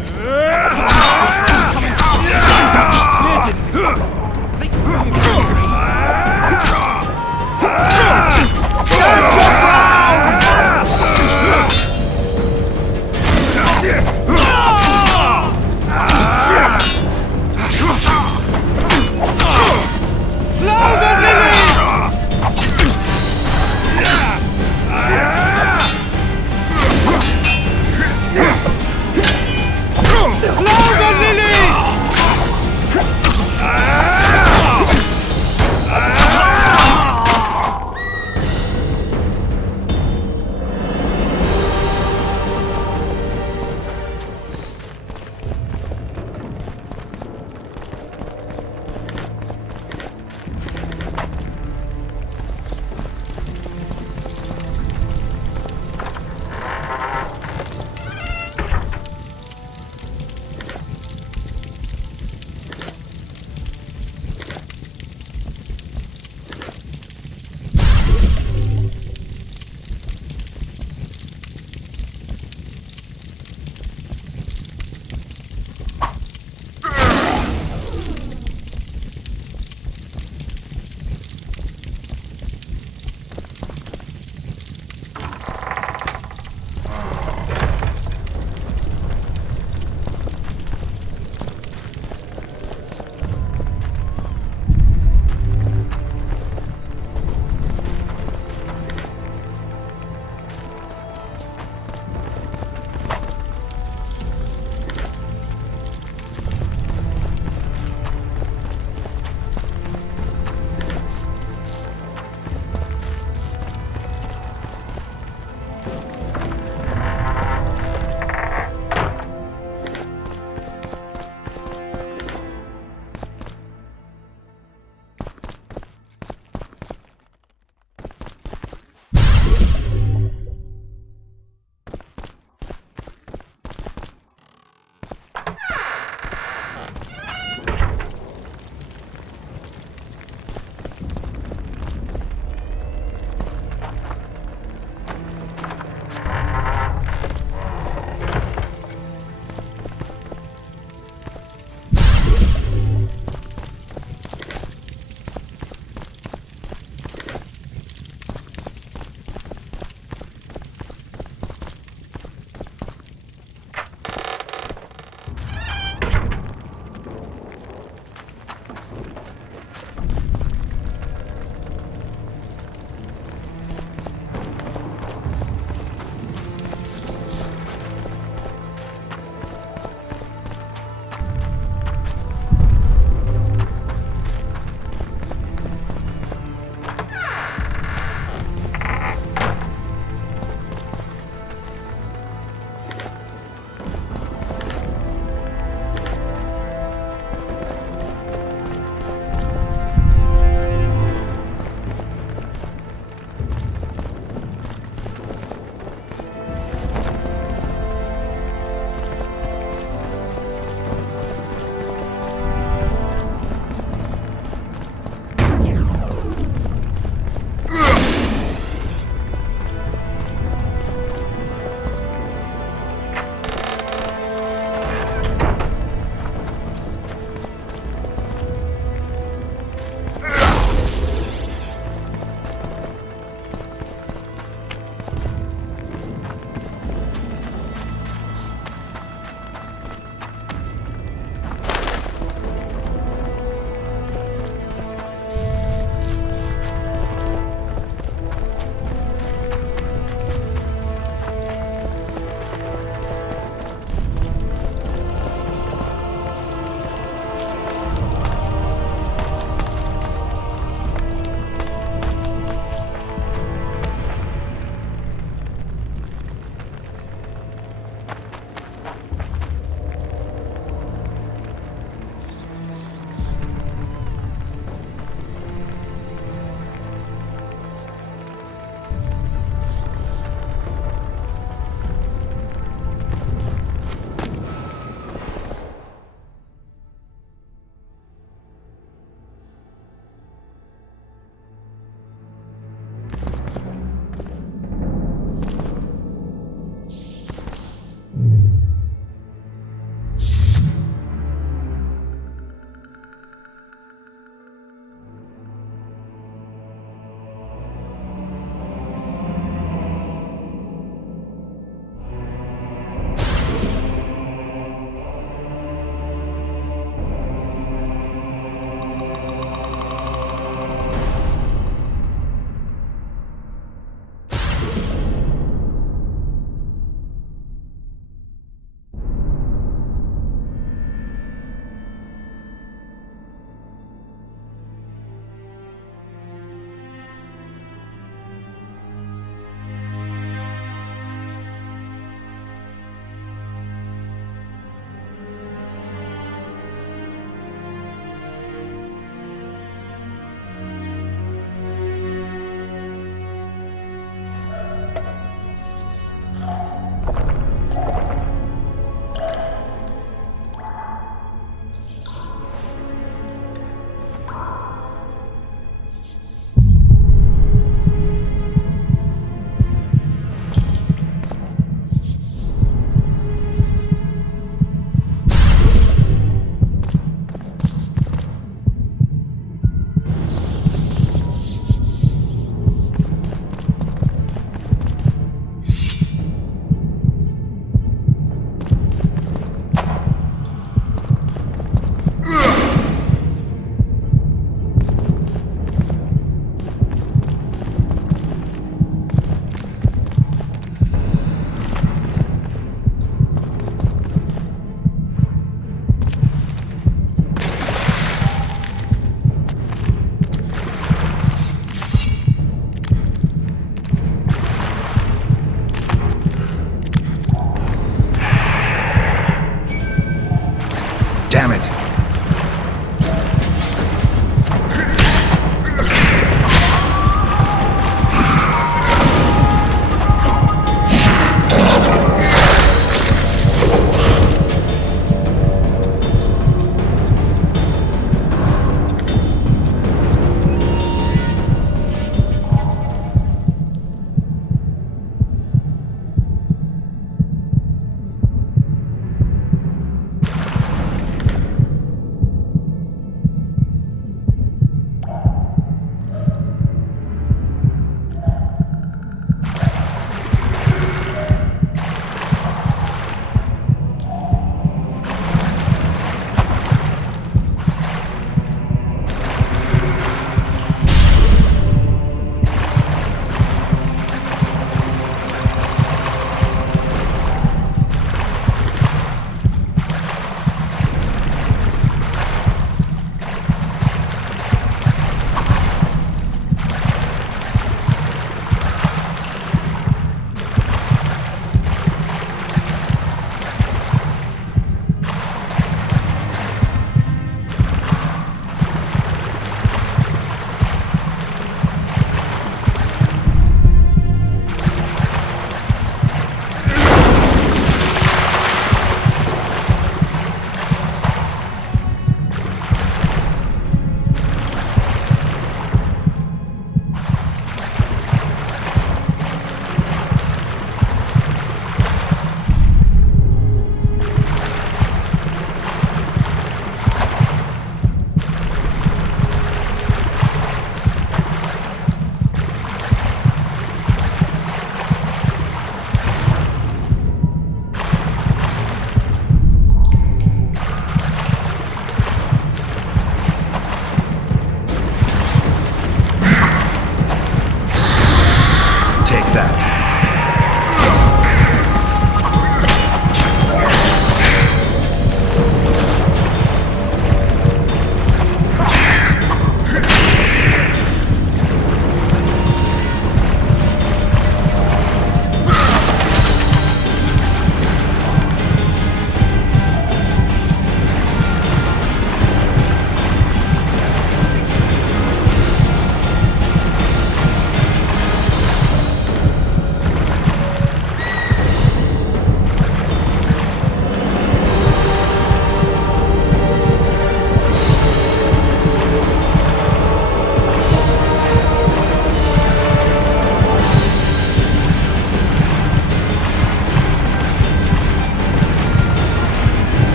Damn it.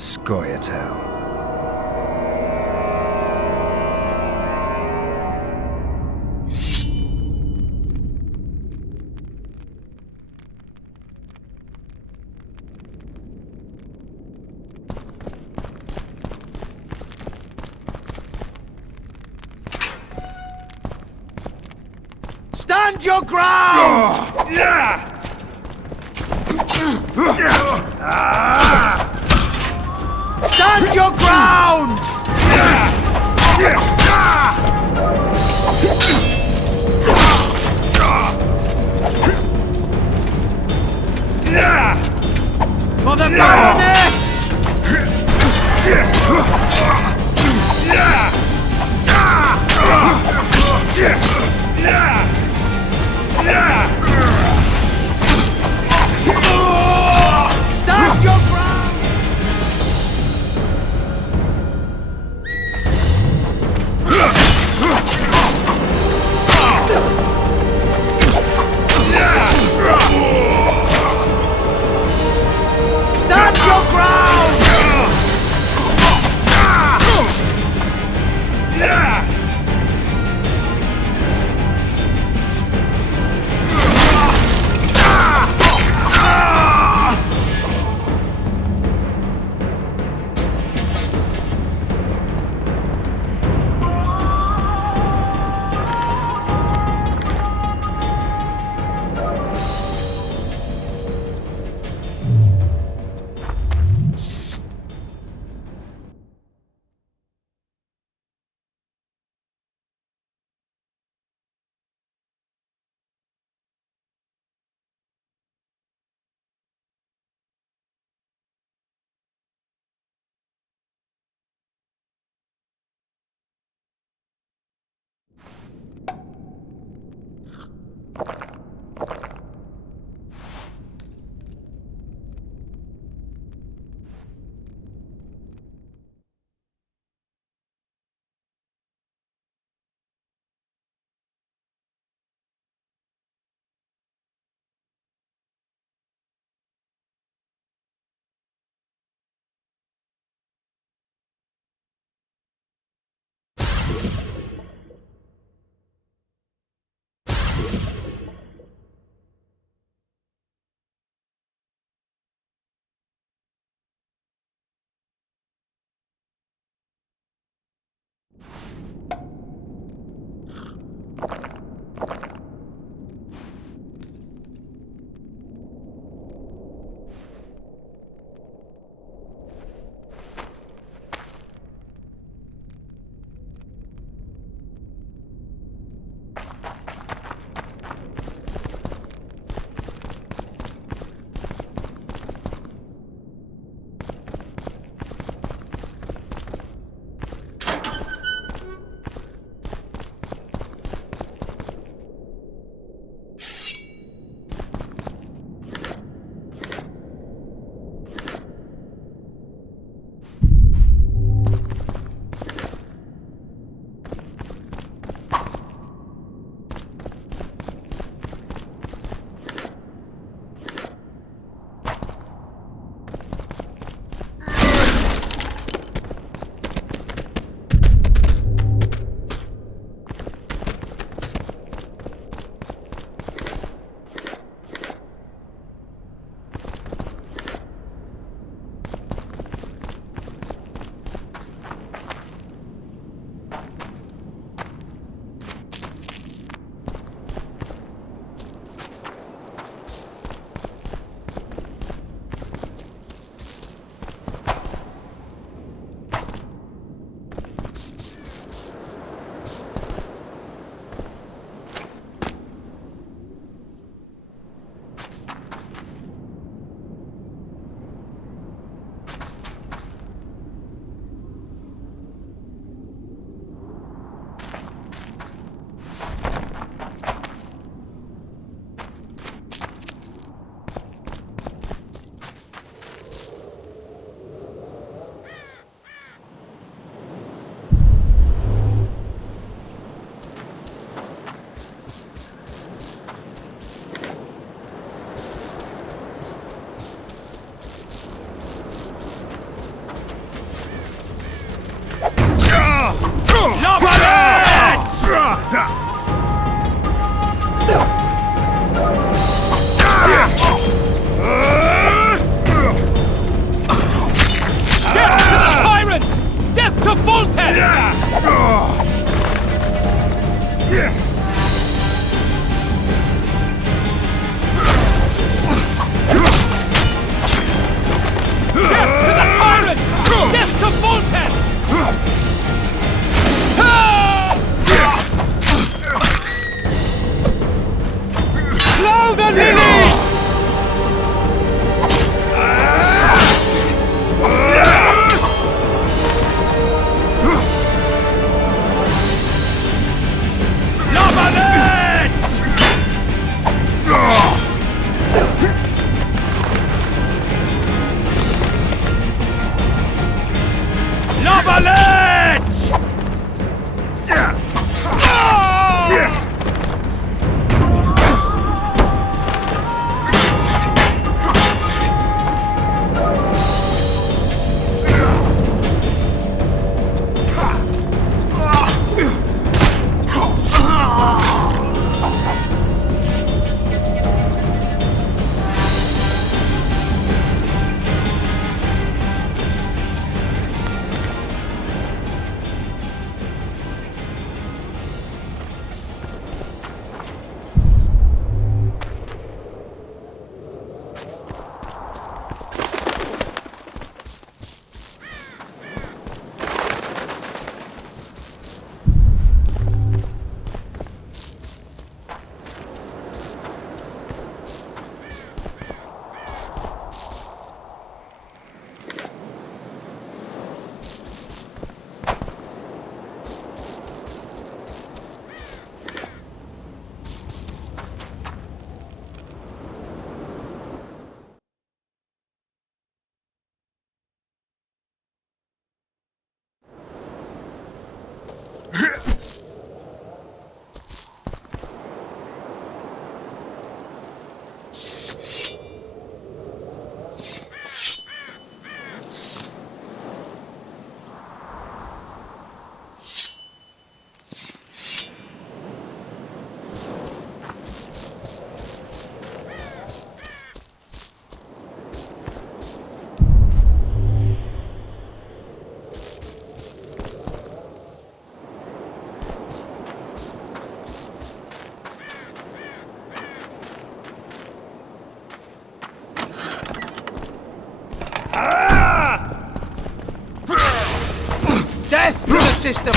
Scoia'tael. Stand your ground! Stand your ground! For the Baroness! Stand your ground! Stand your ground! Death to the sister!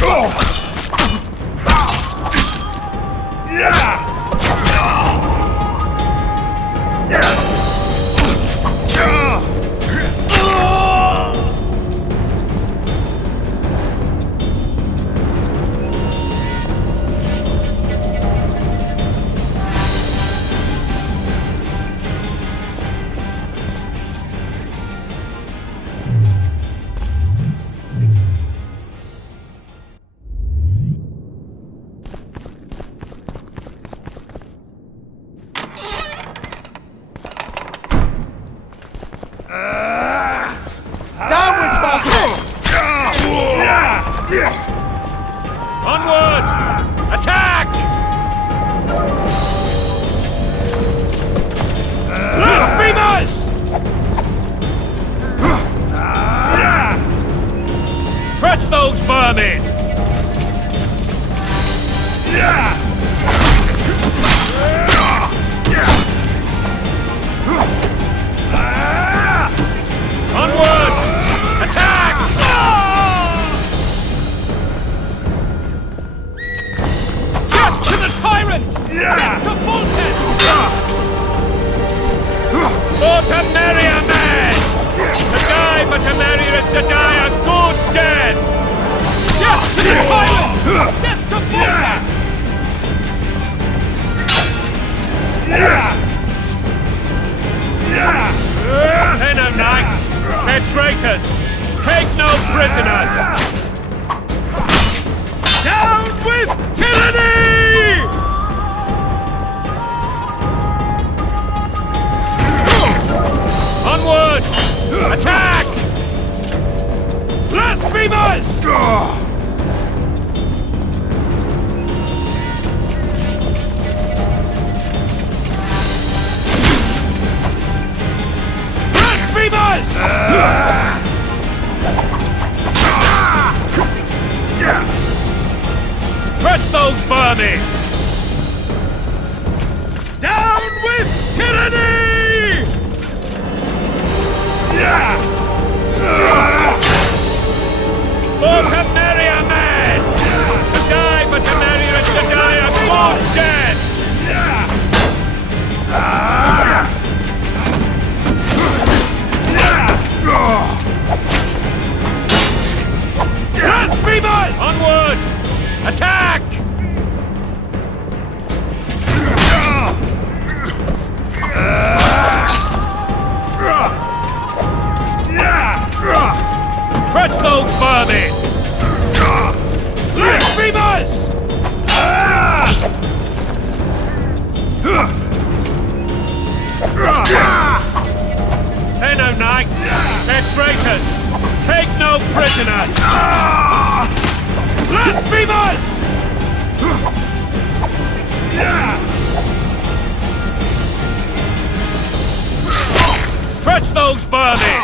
Onward! Attack! Blasphemers! Crush those vermin! Onward! Attack! Death to the tyrant! Death to Foltest! For Temeria, man! To die for Temeria is to die a good death! Death to the tyrant! Death to Foltest! They're no knights! They're traitors! Take no prisoners! Down with tyranny! Onward! Attack! Blasphemers! Blasphemers! Crush those vermin! Down with tyranny! For Temeria, man! To die for Temeria is to die a good death! Blasphemers! Onward! Attack! Crush those vermin! Blasphemers! They're no knights! They're traitors! Take no prisoners! Blasphemers! Crush those vermin!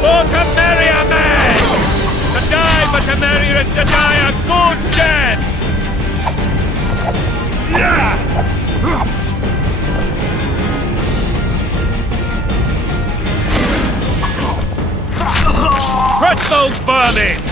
For Temeria, man! To die for Temeria is to die a good death! Crush those vermin!